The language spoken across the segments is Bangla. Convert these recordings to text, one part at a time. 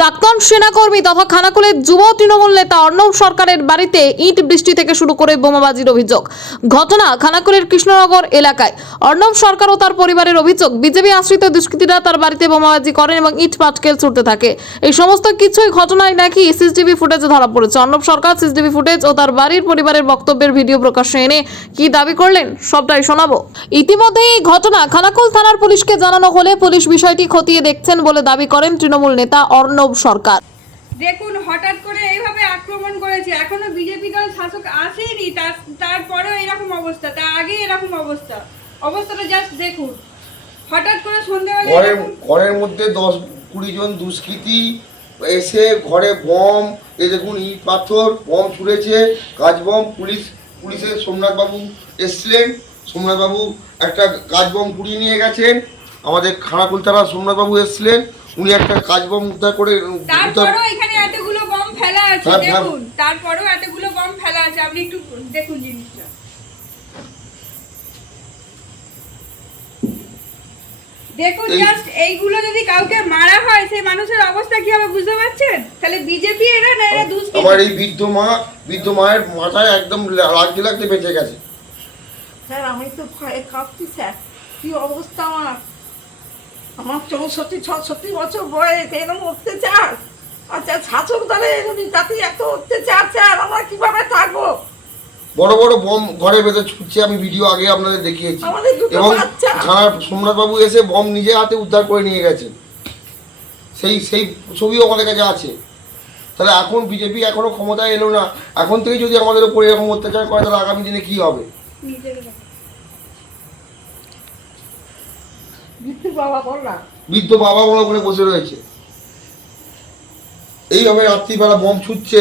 প্রাক্তন সেনাকর্মী তথা খানাকুলের যুব তৃণমূল নেতা অর্ণব সরকারের বাড়িতে ইট বৃষ্টি থেকে শুরু করে বোমাবাজির অভিযোগ। ঘটনা খানাকুলের কৃষ্ণনগর এলাকায়। অর্ণব সরকার ও তার পরিবারের অভিযোগ, বিজেপি আশ্রিত দুষ্কৃতীরা তার বাড়িতে বোমাবাজি করেন এবং ইট পাটকেল ছুটতে থাকে। এই সমস্ত কিছুই ঘটনায় নাকি সিসিটিভি ফুটেজে ধরা পড়েছে। অর্ণব সরকার সিসিটিভি ফুটেজ ও তার বাড়ির পরিবারের বক্তব্যের ভিডিও প্রকাশ্যে এনে কি দাবি করলেন সবটাই শোনাবো। ইতিমধ্যে এই ঘটনা খানাকুল থানার পুলিশকে জানানো হলে পুলিশ বিষয়টি খতিয়ে দেখছেন বলে দাবি করেন তৃণমূল নেতা অর্ণব সরকার। দেখুন, হঠাৎ করে এইভাবে আক্রমণ করেছে, এখনো বিজেপি দল শাসক আসেনি, তারপরেও এরকম অবস্থা, তার আগে এরকম অবস্থাটা জাস্ট দেখুন। হঠাৎ করে সন্ধ্যাবেলা ঘরের মধ্যে 10-20 জন দুষ্কৃতী এসে ঘরে বম, এই দেখুন ইট পাথর বম ছুঁড়েছে, কাজ বম। পুলিশের সোমনাথবাবু এসছিলেন, সোমনাথবাবু একটা কাজ বম পুড়িয়ে নিয়ে গেছেন। আমাদের খানাকুল থানার সোমনাথবাবু এসছিলেন, উনি একটা কাজ বম উদ্ধার করে। তারপরেও এখানে এতগুলো বম ফেলা আছে, দেখুন, তারপরেও এতগুলো বম ফেলা আছে, আপনি একটু দেখুন জিনিসটা। দেখুন, জাস্ট এইগুলো যদি কাউকে মারা হয় সেই মানুষের অবস্থা কি হবে বুঝতে পারছেন? তাহলে বিজেপি এরা না, এরা দুষ্কৃতী। আমার এই বৃদ্ধ মায়ের মাথায় একদম লাগতে বেঁচে গেছে। স্যার আমি তো ভয়ে কাঁপছি স্যার, কি অবস্থা আমার 64-66 বছর বয়স, এরকম অত্যাচার। আচ্ছা, শাসক দলে যদি তাতে এত অত্যাচার স্যার, আমরা কিভাবে থাকবো? বড় বড় বম ঘরে ভেতর ছুটছে, আমি ভিডিও আগে আপনাদের দেখিয়েছি। এবং থানার সোমনাথবাবু এসে বম নিজে হাতে উদ্ধার করে নিয়ে গেছেন, সেই ছবিও আমাদের কাছে আছে। তাহলে এখন বিজেপি এখনো ক্ষমতায় এলো না, এখন থেকে যদি আমাদের উপরে এরকম অত্যাচার করে তাহলে আগামী দিনে কি হবে? বৃদ্ধ বাবা মনে করে বসে রয়েছে, এইভাবে রাত্রিবেলা বম ছুটছে,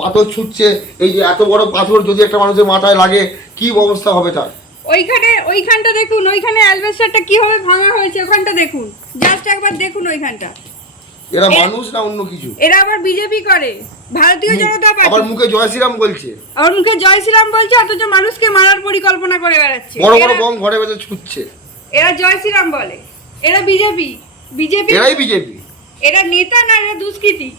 পাথর ছুটছে। এই যে এত বড় পাথর যদি একটা মানুষের মাথায় লাগে কি অবস্থা হবে তার? ওইখানটা দেখুন, ওইখানে অ্যালবেস্টারটা কিভাবে ভাঙা হয়েছে, ওখানটা দেখুন, জাস্ট একবার দেখুন ওইখানটা। এরা মানুষ না অন্য কিছু? এরা আবার বিজেপি করে, ভারতীয় জনতা পার্টি। আবার মুখে জয় শ্রীরাম বলছে, অথচ মানুষকে মারার পরিকল্পনা করে বেড়াচ্ছে। বড় বড় বম ঘরে ভেতর ছুটছে। এরা জয় শ্রীরাম বলে, এরা বিজেপি। এরাই বিজেপি। এরা নেতা না, এরা দুষ্কৃতী।